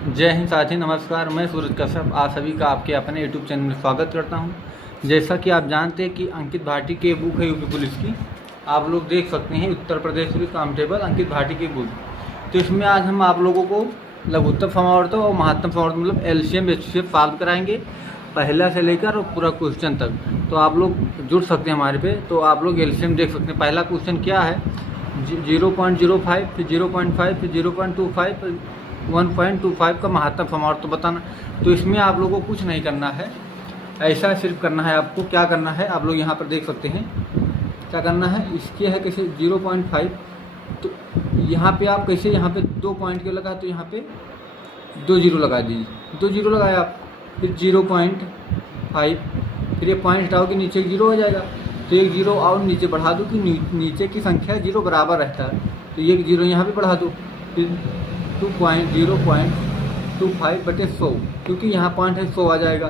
जय हिंद साथी, नमस्कार। मैं सूरज कश्यप आप सभी का आपके अपने यूट्यूब चैनल में स्वागत करता हूं। जैसा कि आप जानते हैं कि अंकित भाटी की बुक है यूपी पुलिस की, आप लोग देख सकते हैं उत्तर प्रदेश पुलिस कांस्टेबल अंकित भाटी की बुक। तो इसमें आज हम आप लोगों को लघुत्तम समावर्तक और महत्तम समावर्तक मतलब एलसीएम एचसीएफ सॉल्व कराएंगे, पहला से लेकर और पूरा क्वेश्चन तक। तो आप लोग जुड़ सकते हैं हमारे पे। तो आप लोग एलसीएम देख सकते हैं। पहला क्वेश्चन क्या है, 0.05 फिर 0.5 फिर 0.25 1.25 का महत्तम समावर्तक बताना। तो इसमें आप लोगों को कुछ नहीं करना है, ऐसा सिर्फ करना है। आपको क्या करना है, आप लोग यहाँ पर देख सकते हैं क्या करना है। इसके है कैसे 0.5, तो यहाँ पे आप कैसे यहाँ पे 2 पॉइंट के लगा, तो यहाँ पे 2 जीरो लगा दीजिए। 2 जीरो लगाए आप, फिर 0.5, फिर ये पॉइंट हटाओगे नीचे 0 हो जाएगा। तो एक जीरो और नीचे बढ़ा दो कि नीचे की संख्या 0 बराबर रहता है। तो ये 0 यहाँ पे बढ़ा दो, फिर 0.25/100, क्योंकि यहाँ पॉइंट है 100 आ जाएगा।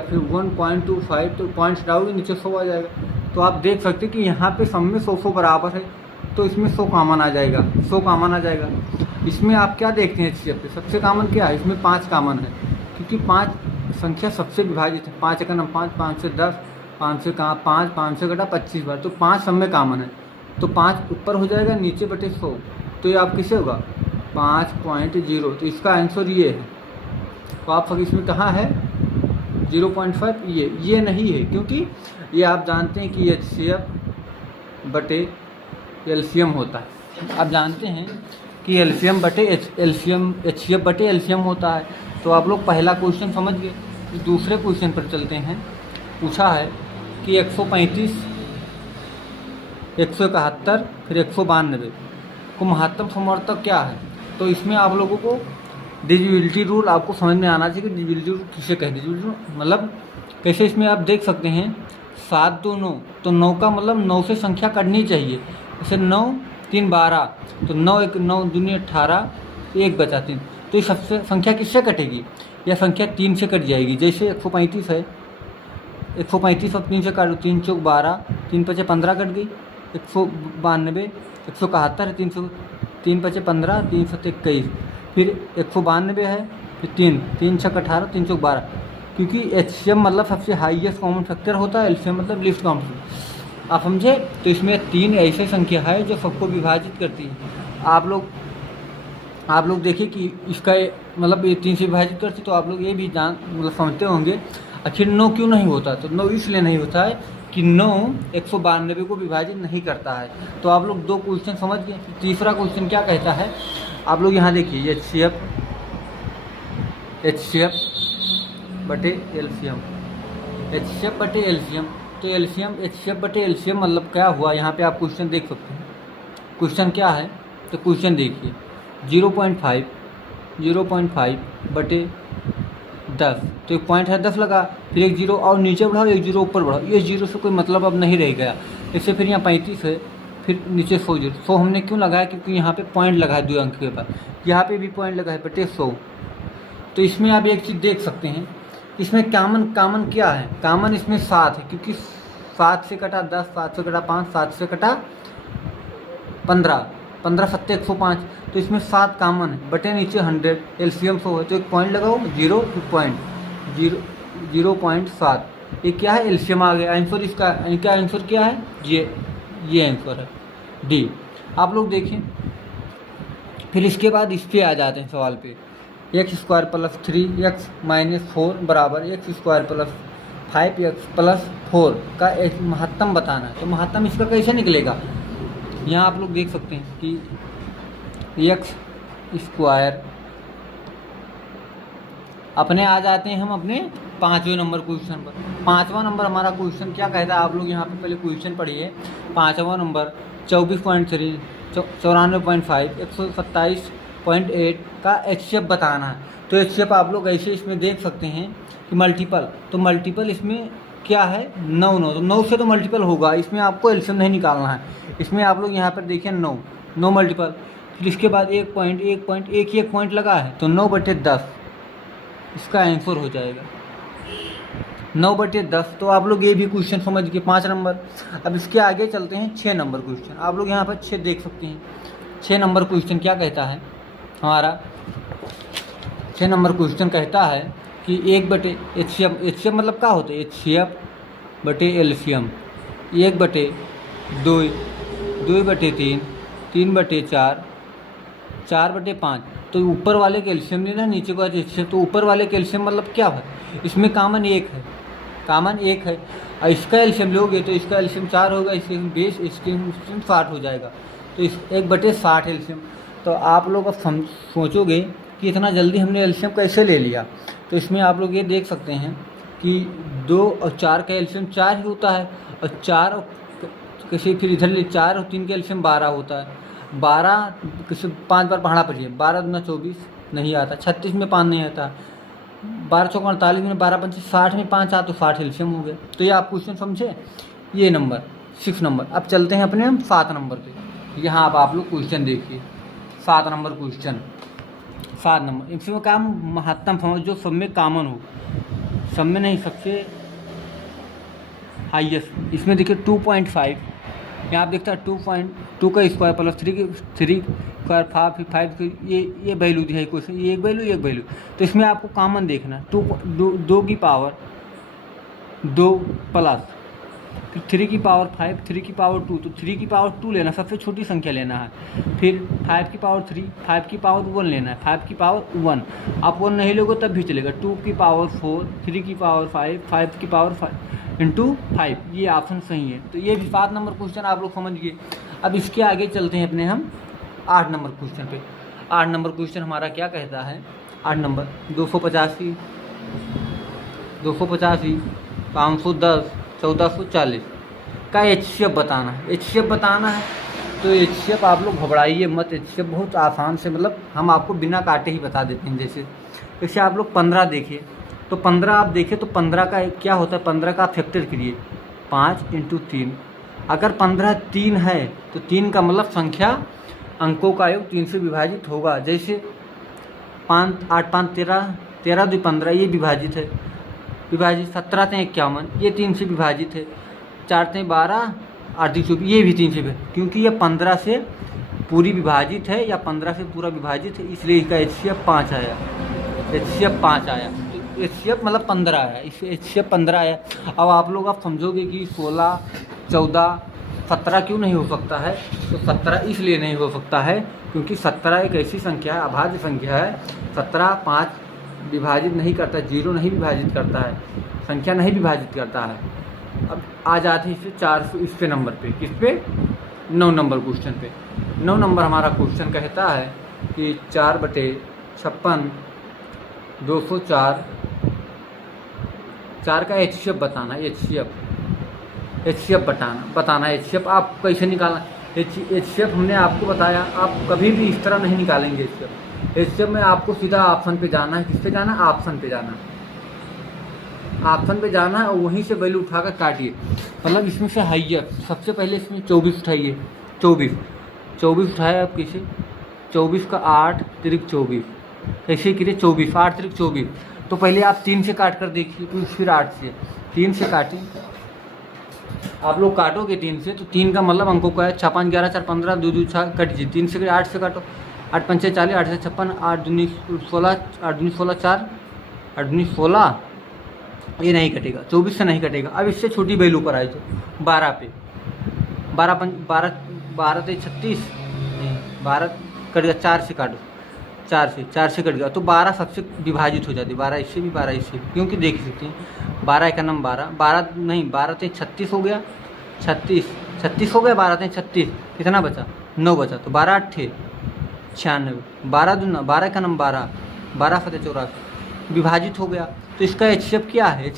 फिर 1.25, तो पॉइंट हटाओगे नीचे 100 आ जाएगा। तो आप देख सकते हैं कि यहाँ पे सब में 100 बराबर है, तो इसमें 100 कॉमन आ जाएगा। 100 कॉमन आ जाएगा। इसमें आप क्या देखते हैं, एचसीएफ पे सबसे कॉमन क्या है, इसमें 5 कॉमन है, क्योंकि 5 संख्या सबसे विभाजित है। 5 का 5, 5 से 10, 5 से 5 से घटा 25 बार, तो 5 सब में कॉमन है। तो 5 ऊपर हो जाएगा नीचे बटे 100, तो ये आप किसे होगा 5.0। तो इसका आंसर ये है। तो आप इसमें कहाँ है 0.5, ये नहीं है, क्योंकि ये आप जानते हैं कि एचसीएफ बटे एलसीएम होता है। आप जानते हैं कि एचसीएफ बटे एलसीएम होता है। तो आप लोग पहला क्वेश्चन समझ गए। दूसरे क्वेश्चन पर चलते हैं। पूछा है कि 135, 171 फिर 192 को महत्तम समावर्तक क्या है। तो इसमें आप लोगों को डिविजिबिलिटी रूल आपको समझ में आना चाहिए कि डिविजिबिलिटी रूल किसे कहते हैं। डिविजिबिलिटी रूल मतलब कैसे, इसमें आप देख सकते हैं 7 2 9, तो 9 का मतलब 9 से संख्या कटनी चाहिए। जैसे 9 3 12, तो 9 1 9 दूनी 18, 1 बचा 3। तो ये सबसे संख्या किससे कटेगी, यह संख्या 3 से कट जाएगी। जैसे 135 है, 135 अब 3 से काटो, 3 चौक 12, 3 पचे 15 कट गई। 192, 171 है, 3 पचे 15, 3 सत्ते 21, फिर 192 है, फिर 3 छक 18, 3 चौक 12, क्योंकि एचसीएम मतलब सबसे हाईएस्ट कॉमन फैक्टर होता है, एलसीएम मतलब लीस्ट कॉमन फैक्टर। आप समझे। तो इसमें 3 ऐसी संख्या है जो सबको विभाजित करती है। आप लोग देखिए कि इसका मतलब ये 3 से विभाजित करती, तो आप लोग ये भी मतलब समझते होंगे आखिर 9 क्यों नहीं होता। तो 9 इसलिए नहीं होता है कि 9 192 को विभाजित नहीं करता है। तो आप लोग 2 क्वेश्चन समझ गए। तीसरा क्वेश्चन क्या कहता है, आप लोग यहाँ देखिए एचसीएफ बटे एलसीएम, एचसीएफ बटे एलसीएम। तो एलसीएम एचसीएफ बटे एलसीएम मतलब क्या हुआ, यहाँ पे आप क्वेश्चन देख सकते हैं। क्वेश्चन क्या है, तो क्वेश्चन देखिए 0.5 बटे 10, तो एक पॉइंट है 10 लगा, फिर एक जीरो और नीचे बढ़ाओ, एक जीरो ऊपर बढ़ाओ। ये जीरो से कोई मतलब अब नहीं रह गया। इससे फिर यहाँ 35 है, फिर नीचे 100 जीरो। 100 हमने क्यों लगाया, क्योंकि यहाँ पे पॉइंट लगा है 2 अंक के बाद, यहाँ पे भी पॉइंट लगा है बटे 100। तो इसमें आप एक चीज़ देख सकते हैं, इसमें कॉमन क्या है, कॉमन इसमें 7 है, क्योंकि 7 से कटा 10, 7 से कटा 5, 7 से कटा 15, 15 सत्ते 105। तो इसमें 7 कॉमन है, बटे नीचे 100, एलसीएम 100 है, तो एक पॉइंट लगाओ 0 पॉइंट 0.7। ये क्या है, एलसीएम आ गया। आंसर इसका क्या आंसर क्या है, ये आंसर है डी। आप लोग देखें, फिर इसके बाद इस पे आ जाते हैं सवाल पे। x² + 3x - 4 बराबर x² + 5x + 4 का एक महत्तम बताना है। तो महत्तम इसका कैसे निकलेगा, यहाँ आप लोग देख सकते हैं कि x² अपने आ जाते हैं हम अपने 5वें नंबर क्वेश्चन पर। 5वां नंबर हमारा क्वेश्चन क्या कहता है, आप लोग यहाँ पे पहले क्वेश्चन पढ़िए। 5वां नंबर 24.3, 94.5, 127.8 का एचसीएफ बताना है। तो एचसीएफ आप लोग ऐसे इसमें देख सकते हैं कि मल्टीपल, तो मल्टीपल इसमें क्या है 9 9, तो 9 से तो मल्टीपल होगा, इसमें आपको एलसीएम नहीं निकालना है। इसमें आप लोग यहाँ पर देखिए 9 मल्टीपल, फिर इसके बाद एक पॉइंट लगा है, तो 9/10 इसका आंसर हो जाएगा 9/10। तो आप लोग ये भी क्वेश्चन समझ गए 5 नंबर। अब इसके आगे चलते हैं 6 नंबर क्वेश्चन। आप लोग यहाँ पर 6 देख सकते हैं। 6 नंबर क्वेश्चन क्या कहता है हमारा, 6 नंबर क्वेश्चन कहता है कि 1/HCF, HCF मतलब क्या होता है, HCF/LCM 1/2, 2/3, 3/4, 4/5। तो ऊपर वाले का एलसीएम लेना, नीचे का HCF। तो ऊपर वाले का एलसीएम मतलब क्या है, इसमें कॉमन 1 है, कॉमन 1 है। और इसका एलसीएम लोगे तो इसका एलसीएम 4 होगा, इसके 20, इसके 60 हो जाएगा। तो इस 1/60 एलसीएम। तो आप लोग अब सोचोगे कि इतना जल्दी हमने एलसीएम कैसे ले लिया। तो इसमें आप लोग ये देख सकते हैं कि 2 और 4 का एलसीएम 4 ही होता है, और 4 और किसी फिर इधर 4 और 3 का एलसीएम 12 होता है। 12 किसी 5 बार पढ़ना पड़िए, 12 दूना 24 नहीं आता, 36 में 5 नहीं आता, 12 चौका 48 में 12 पंचे 60 में 5 आता, तो 60 एलसीएम हो गया। तो ये आप क्वेश्चन समझे, ये नंबर 6 नंबर। अब चलते हैं अपने हम 7 नंबर पे। यहाँ आप लोग क्वेश्चन देखिए, 7 नंबर क्वेश्चन। 7 नंबर इसमें काम महत्तम समझ जो सब में कॉमन हो, सब में नहीं, सबसे हाईएस्ट। इसमें देखिए 2.5, यहाँ आप देखते हैं 2.2 का स्क्वायर प्लस 3 स्क्वायर 5 ये वैल्यू दी है क्वेश्चन, ये एक वैल्यू। तो इसमें आपको कॉमन देखना है, 2 की पावर 2 प्लस फिर 3 की पावर 5, 3 की पावर 2, तो 3 की पावर 2 लेना, सबसे छोटी संख्या लेना है। फिर 5 की पावर 3, 5 की पावर 1 लेना है, 5 की पावर 1। आप 1 नहीं लोगे तब भी चलेगा। 2 की पावर 4, 3 की पावर 5, 5 की पावर 5 इंटू 5, ये ऑप्शन सही है। तो ये भी 7 नंबर क्वेश्चन आप लोग समझ गए। अब इसके आगे चलते हैं अपने हम 8 नंबर क्वेश्चन पे। 8 नंबर क्वेश्चन हमारा क्या कहता है, 8 नंबर 285, 510, 1440 का HCF बताना है। HCF बताना है तो HCF आप लोग घबराइए मत, HCF बहुत आसान से, मतलब हम आपको बिना काटे ही बता देते हैं। जैसे आप लोग 15 देखिए, तो 15 आप देखिए तो 15 का क्या होता है, 15 का फैक्टर करिए 5 × 3। अगर 15 3 है तो 3 का मतलब संख्या अंकों का योग 3 से विभाजित होगा। जैसे 5 8 5 13, 13 2 15 ये विभाजित है, 17 3 51 ये 3 से विभाजित है, 4 3 12, 8 3 24 ये भी 3 से, क्योंकि ये 15 से पूरी विभाजित है या 15 से पूरा विभाजित है, इसलिए इसका HCF 5 आया। HCF 5 आया, तो HCF मतलब 15 आया, इससे HCF 15 आया। अब आप लोग आप समझोगे कि 16, 14, 17 क्यों नहीं हो सकता है। तो 17 इसलिए नहीं हो सकता है क्योंकि 17 एक ऐसी संख्या है, अभाज्य संख्या है। 17 5 विभाजित नहीं करता, 0 नहीं विभाजित करता है, संख्या नहीं विभाजित करता है। अब आ जाते हैं इससे 400 इस पे नंबर पे, किस पे, 9 नंबर क्वेश्चन पे। 9 नंबर हमारा क्वेश्चन कहता है कि 4/56, 204, 4 का HCF बताना है। HCF बताना है। HCF आप कैसे निकालना, HCF हमने आपको बताया, आप कभी भी इस तरह नहीं निकालेंगे। HCF में आपको सीधा ऑप्शन पे जाना है। किस पे जाना है, ऑप्शन पे जाना है। ऑप्शन पे जाना है और वहीं से वैल्यू उठाकर काटिए। मतलब इसमें से हाईएस्ट सबसे पहले इसमें 24 उठाइए, 24 उठाया आप कैसे, 24 का 8 तिरिक 24 कैसे करिए, 24 8 तिरिक 24। तो पहले आप 3 से काट कर देखिए, तो फिर 8 से, 3 से काटें। आप लोग काटोगे 3 से तो 3 का मतलब अंकों का है 6 5 11 4 15 2 2 6 कट जी, 3 से 8 से काटो, 8 5 40, 8 से 56, 8 2 16, 8 2 16 4, 8 2 16, ये नहीं कटेगा, 24 से नहीं कटेगा। अब इससे छोटी वैल्यू पर आए तो 12 पे, 12 से 36 नहीं, 12 कट गया, 4 से काटो, 4 से कट गया तो 12 सबसे विभाजित हो जाती है, 12 इससे भी 12 इससे भी, क्योंकि देख सकते हैं 12 एक नम 12 नहीं, 12 से 36 हो गया, 36 हो गया, 12 से 36 कितना बचा, 9 बचा, तो 12 8 96, 12 दूना 12 का नम 12, 12 फते 84 विभाजित हो गया। तो इसका HCF क्या है,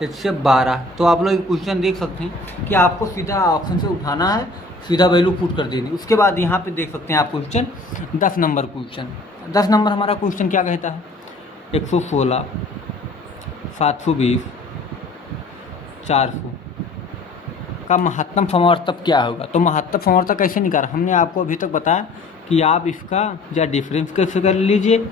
HCF 12। तो आप लोग क्वेश्चन देख सकते हैं कि आपको सीधा ऑप्शन से उठाना है, सीधा वैल्यू पुट कर देनी। उसके बाद यहाँ पे देख सकते हैं आप क्वेश्चन 10 नंबर क्वेश्चन। 10 नंबर हमारा क्वेश्चन क्या कहता है, 116, 720, 400 का महत्तम समवर्तक क्या होगा। तो महत्तम समवर्तक कैसे निकाला, हमने आपको अभी तक बताया कि आप इसका या डिफरेंस कैसे कर लीजिए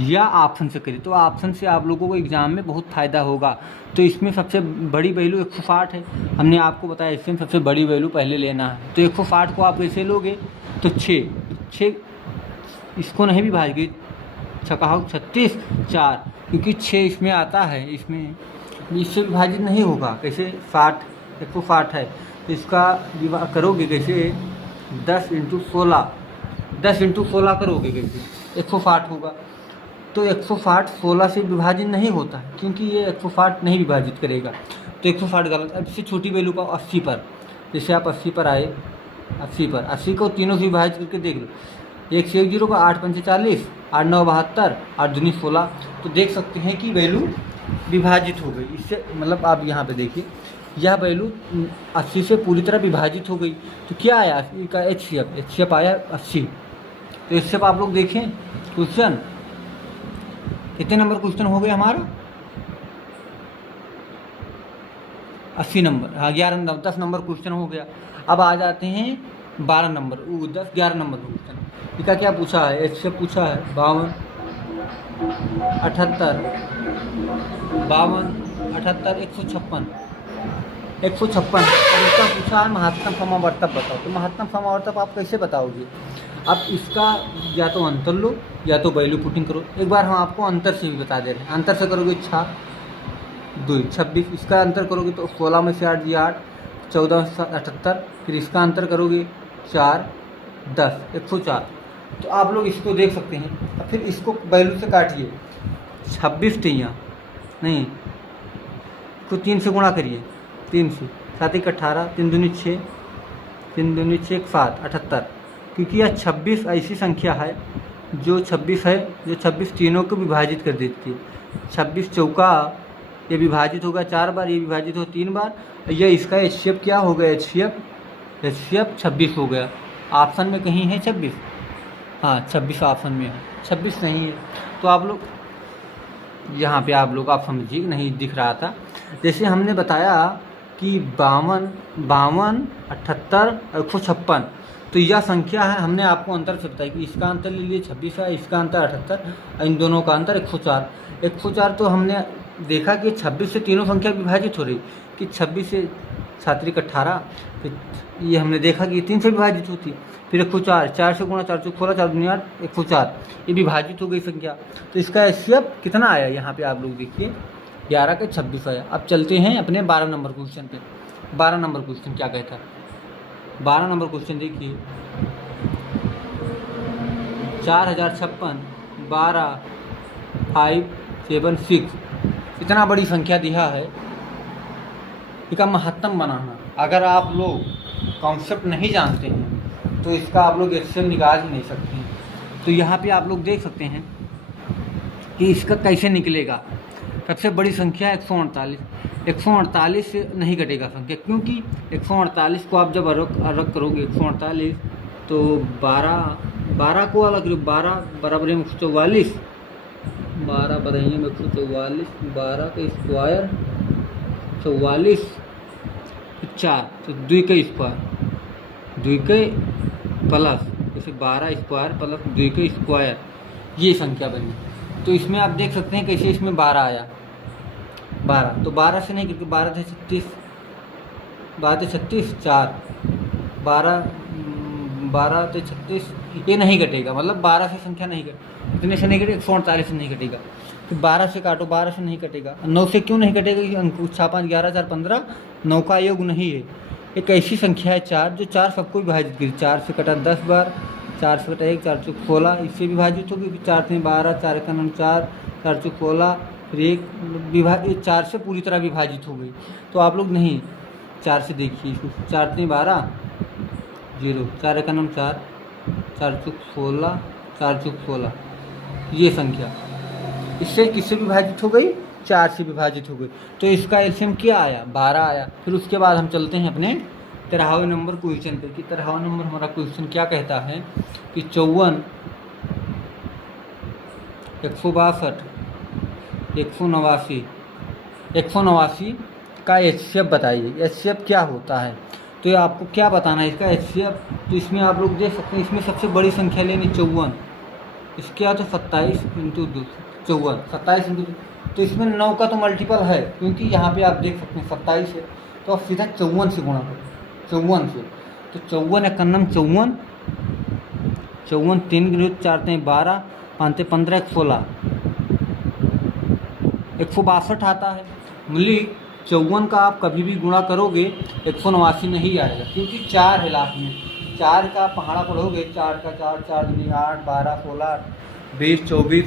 या ऑप्शन से करिए। तो ऑप्शन से आप लोगों को एग्ज़ाम में बहुत फ़ायदा होगा। तो इसमें सबसे बड़ी वैल्यू 160 है, हमने आपको बताया इसमें सबसे बड़ी वैल्यू पहले लेना है। तो 160 को आप कैसे लोगे, तो 6 इसको नहीं विभाजिए, छका 36 4, क्योंकि 6 इसमें आता है, इसमें इससे विभाजित नहीं होगा। कैसे 60 160 है तो इसका विभाग करोगे कैसे 10 × 16, 10 × 16 करोगे कैसे 160 होगा। तो 160 16 से विभाजित नहीं होता है, क्योंकि ये 160 नहीं विभाजित करेगा, तो 160 गलत। अब इससे छोटी वैल्यू का 80 पर, जैसे आप 80 पर आए, 80 को तीनों से विभाजित करके देख लो, 1 से 1 0 का 8 × 5 = 40, 8 × 9 = 72, 8 दूनी 16। तो देख सकते हैं कि वैल्यू विभाजित हो गई। इससे मतलब आप यहाँ पे देखिए, यह वैल्यू 80 से पूरी तरह विभाजित हो गई। तो क्या आया इसका HCF आया 80। तो इससे आप लोग देखें क्वेश्चन कितने नंबर क्वेश्चन हो गया हमारा, 80 नंबर, हाँ 10 नंबर क्वेश्चन हो गया। अब आ जाते हैं 12 नंबर, 10 11 नंबर क्वेश्चन। इसका क्या पूछा है, HCF पूछा है 52 78 156 156। अब इसका पूछा है महत्तम समावर्तक बताओ। तो महत्तम समावर्तक आप कैसे बताओगे, अब इसका या तो अंतर लो या तो वैल्यू पुटिंग करो। एक बार हम आपको अंतर से भी बता दे रहे हैं। अंतर से करोगे 6 2 26, इसका अंतर करोगे तो 16 में से 8 × 8, 14 में से 78, फिर इसका अंतर करोगे 4 10 104। तो आप लोग इसको देख सकते हैं। अब फिर इसको वैल्यू से काटिए, 26 तियाँ नहीं, इसको 3 से गुणा करिए, 3 से 7 × 18, 3 दूनी 6, 3 दूनी 6 7 78। क्योंकि यह 26 ऐसी संख्या है जो 26 है, जो 26 तीनों को विभाजित कर देती है। 26 चौका ये विभाजित होगा 4 बार, ये विभाजित हो 3 बार। यह इसका HCF क्या हो गया, HCF 26 हो गया। ऑप्शन में कहीं है 26, हाँ 26 ऑप्शन में है, 26 नहीं है। तो आप लोग यहाँ पे आप लोग आप समझिए, नहीं दिख रहा था। जैसे हमने बताया कि 52 78 और 156, तो यह संख्या है। हमने आपको अंतर से बताया कि इसका अंतर ले लिए 26 है, इसका अंतर 78 और इन दोनों का अंतर 104। 104 तो हमने देखा कि 26 से तीनों संख्या विभाजित हो रही, कि 26 से 7 × 18, फिर ये हमने देखा कि 3 से विभाजित होती, फिर 104, 4 से गुणा 4 16 4 दूनी 8 104, ये विभाजित हो गई संख्या। तो इसका HCF कितना आया, यहाँ पे आप लोग देखिए 11 का 26 आया। अब चलते हैं अपने 12 नंबर क्वेश्चन पे। 12 नंबर क्वेश्चन क्या कहता है, 12 नंबर क्वेश्चन देखिए, 4056 12 5 7 6, इतना बड़ी संख्या दिया है, इसका महत्तम बनाना। अगर आप लोग कॉन्सेप्ट नहीं जानते हैं तो इसका आप लोग HCF निकाल ही नहीं सकते हैं। तो यहाँ पे आप लोग देख सकते हैं कि इसका कैसे निकलेगा। सबसे बड़ी संख्या 148, 148 से नहीं घटेगा संख्या, क्योंकि 148 को आप जब अलग करोगे 148, तो 12 को अलग करो, 12 बराबर 144, 12 बराबर 144, 12 का स्क्वायर 44 4, तो 2 का स्क्वायर 2 के प्लस, जैसे 12 स्क्वायर प्लस 2 का स्क्वायर, ये संख्या बनी। तो इसमें आप देख सकते हैं कैसे इसमें 12 आया, 12, तो 12 से नहीं, क्योंकि 12 से 36, 12 से 36 4, 12 से 36, ये नहीं घटेगा, मतलब 12 से संख्या नहीं घटे, कितने से नहीं घटेगा, 148 से नहीं घटेगा। फिर 12 से काटो, 12 से नहीं कटेगा, 9 से क्यों नहीं कटेगा, क्योंकि अंक 6 5 11 4 15, 9 का योग नहीं है। एक ऐसी संख्या है 4, जो 4 सबको विभाजित करी, 4 से कटा 10 बार, 4 से कटा 1, 4 चौक 16, इससे विभाजित होगी, 4 से 12, 4 का 9 4, 4 चौक 16, फिर 1 विभाजित 4 से पूरी तरह विभाजित हो गई। तो आप लोग नहीं 4 से देखिए, 4 से 12 0, 4 का 9 4, 4 चौक 16, 4 चौक 16, ये संख्या इससे किससे विभाजित हो गई, 4 से विभाजित हो गई। तो इसका LCM क्या आया, 12 आया। फिर उसके बाद हम चलते हैं अपने 13वें नंबर क्वेश्चन पे, कि 13वां नंबर हमारा क्वेश्चन क्या कहता है कि 54 162 189 189 का HCF बताइए। HCF क्या होता है, तो ये आपको क्या बताना है इसका HCF। तो इसमें आप लोग देख सकते हैं, इसमें सबसे बड़ी संख्या लेनी 54, इसके यहाँ तो 27 × 2 54, 27 × 2, तो इसमें 9 का तो मल्टीपल है, क्योंकि यहाँ पे आप देख सकते हैं 27 है, तो आप सीधा 54 से गुणा करें, 54 से। तो 54 51 54, 3 × 4 × 12, पाँच 15 1 16 162 आता है। मूल्य 54 का आप कभी भी गुणा करोगे 189 नहीं आएगा, क्योंकि 4 है लास्ट में। 4 का पहाड़ा पढ़ोगे, 4 का 4 4 दूनी 8 12 16 20 24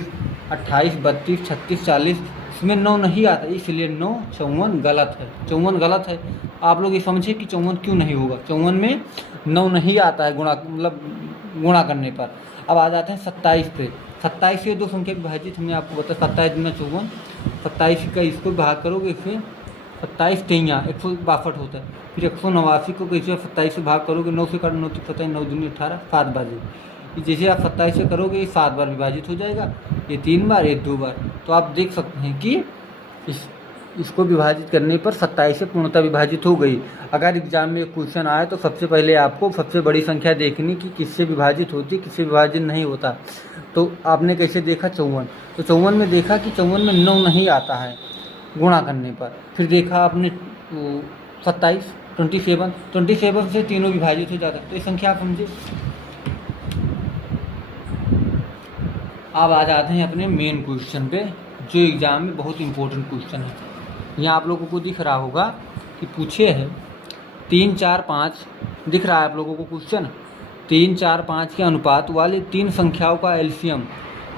28 32 36 40, इसमें 9 नहीं आता, इसलिए 9 54 गलत है। 54 गलत है। आप लोग ये समझिए कि 54 क्यों नहीं होगा। 54 में 9 नहीं आता है गुणा, मतलब गुणा करने पर। अब आ जाते हैं 27 पे। 27 से दो संख्या विभाजित हमने आपको बताया, 27 दूना 54, 27 का इसको भाग करोगे इससे 27 तेइयाँ 162 होता है। फिर 189 को कैसे 27 से भाग करोगे, 9 से काटो 9 तो 27 9 दूनी 18 7 बार। जैसे आप 27 से करोगे ये 7 बार विभाजित हो जाएगा, ये 3 बार ये 2 बार। तो आप देख सकते हैं कि इसको विभाजित करने पर 27 से पूर्णतः विभाजित हो गई। अगर एग्जाम में क्वेश्चन आए तो सबसे पहले आपको सबसे बड़ी संख्या देखनी कि किससे विभाजित होती, किससे विभाजित नहीं होता। तो आपने कैसे देखा 54, तो 54 में देखा कि 54 में 9 नहीं आता है गुणा करने पर। फिर देखा आपने 27 27 से तीनों विभाजित हो जाता है। तो ये संख्या आप समझे। अब आ जाते हैं अपने मेन क्वेश्चन पे, जो एग्ज़ाम में बहुत इंपॉर्टेंट क्वेश्चन है। यहाँ आप लोगों को दिख रहा होगा कि पूछे है 3 4 5, दिख रहा है आप लोगों को क्वेश्चन। 3 4 5 के अनुपात वाले 3 संख्याओं का एलसीएम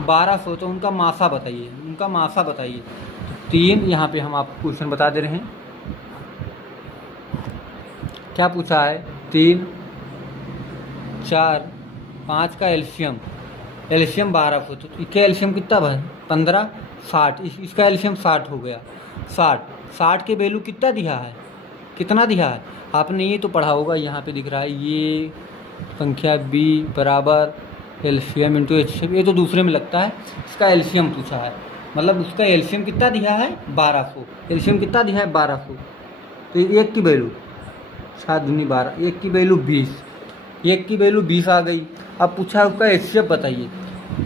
1200, तो उनका मासा बताइए, उनका मासा बताइए। तो 3 यहाँ पे हम आपको क्वेश्चन बता दे रहे हैं। क्या पूछा है, 3 4 5 का एलसीएम 1200, तो इसका एलसीएम कितना है 15 60, इसका एलसीएम 60 हो गया। 60 के वैल्यू कितना दिया है, कितना दिया है आपने ये तो पढ़ा होगा। यहाँ पे दिख रहा है ये संख्या b बराबर एलसीएम इंटू एचसीएम, ये तो दूसरे में लगता है। इसका एलसीएम पूछा है, मतलब उसका एलसीएम कितना दिया है 1200, एलसीएम कितना दिया है 1200। तो एक की वैल्यू 7 दूनी 12, एक की वैल्यू 20, एक की वैल्यू 20 आ गई। अब पूछा है उसका एचसीएफ बताइए।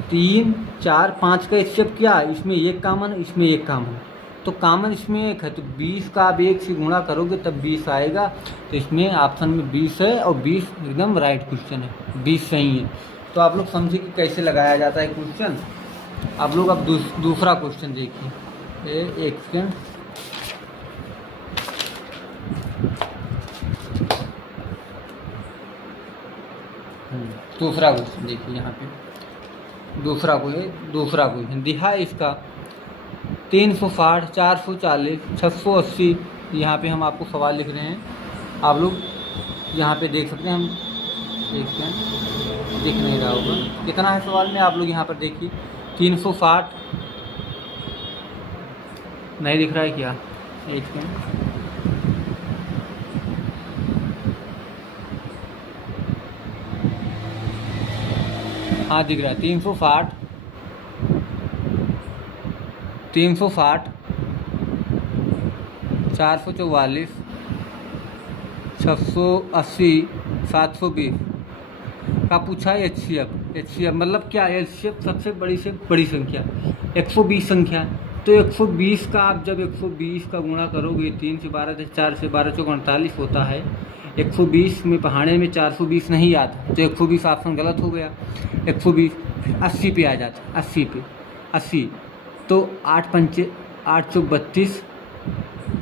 3 4 5 का एचसीएफ क्या, इसमें एक कामन है, इसमें एक कामन है, तो कामन इसमें एक है, तो 20 का आप 1 से गुणा करोगे तब 20 आएगा। तो इसमें ऑप्शन में 20 है और 20 एकदम राइट क्वेश्चन है, 20 सही है। तो आप लोग समझे कि कैसे लगाया जाता है क्वेश्चन। आप लोग अब दूसरा क्वेश्चन देखिए, एक सेकेंड। दूसरा क्वेश्चन देखिए, यहाँ पे दूसरा क्वेश्चन दिखा है इसका 360 440 680। यहाँ पे हम आपको सवाल लिख रहे हैं, आप लोग यहाँ पे देख सकते हैं। हम देखते हैं, दिख नहीं रहा होगा कितना है सवाल में, आप लोग यहाँ पर देखिए 360 नहीं दिख रहा है क्या, एक सेकेंड। हाँ दिख रहा है 360 444 680 720 का पूछा है एचसीएफ। मतलब क्या, एचसीएफ सबसे बड़ी से बड़ी संख्या 120 संख्या। तो 120 का आप जब 120 का गुणा करोगे 3 से 12 4 से 12 चौक 48 होता है। 120 में पहाड़े में 420 नहीं आता, तो 120 ऑप्शन गलत हो गया। 120 80 पे आ जाता है, 80 पे 80, तो 8 पंचे 8 चौक 32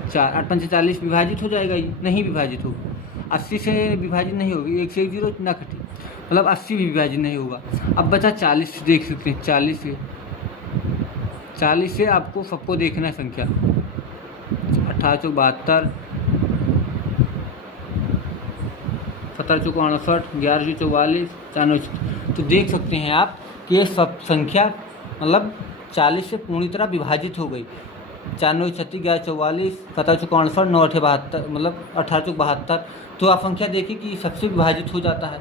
4 8 पंचे 40 विभाजित हो जाएगा, ये नहीं विभाजित होगा। 80 से विभाजित नहीं होगी, 1 से 1 0 ना कटे, मतलब 80 भी विभाजित नहीं होगा। अब बचा 40, देख सकते हैं 40 से आपको सबको देखना है संख्या 18 चौक 72 17 चौक 68 11 चौक 44 4 तो देख सकते हैं आप कि ये सब संख्या मतलब 40 से पूरी तरह विभाजित हो गई। 4 9 36 11 44 17 चौक 68 9 8 72, मतलब 18 चौक 72। तो आप संख्या देखिए कि सबसे विभाजित हो जाता है।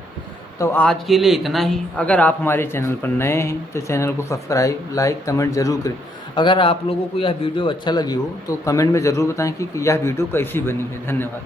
तो आज के लिए इतना ही। अगर आप हमारे चैनल पर नए हैं तो चैनल को सब्सक्राइब लाइक कमेंट ज़रूर करें। अगर आप लोगों को यह वीडियो अच्छा लगी हो तो कमेंट में ज़रूर बताएं कि यह वीडियो कैसी बनी है। धन्यवाद।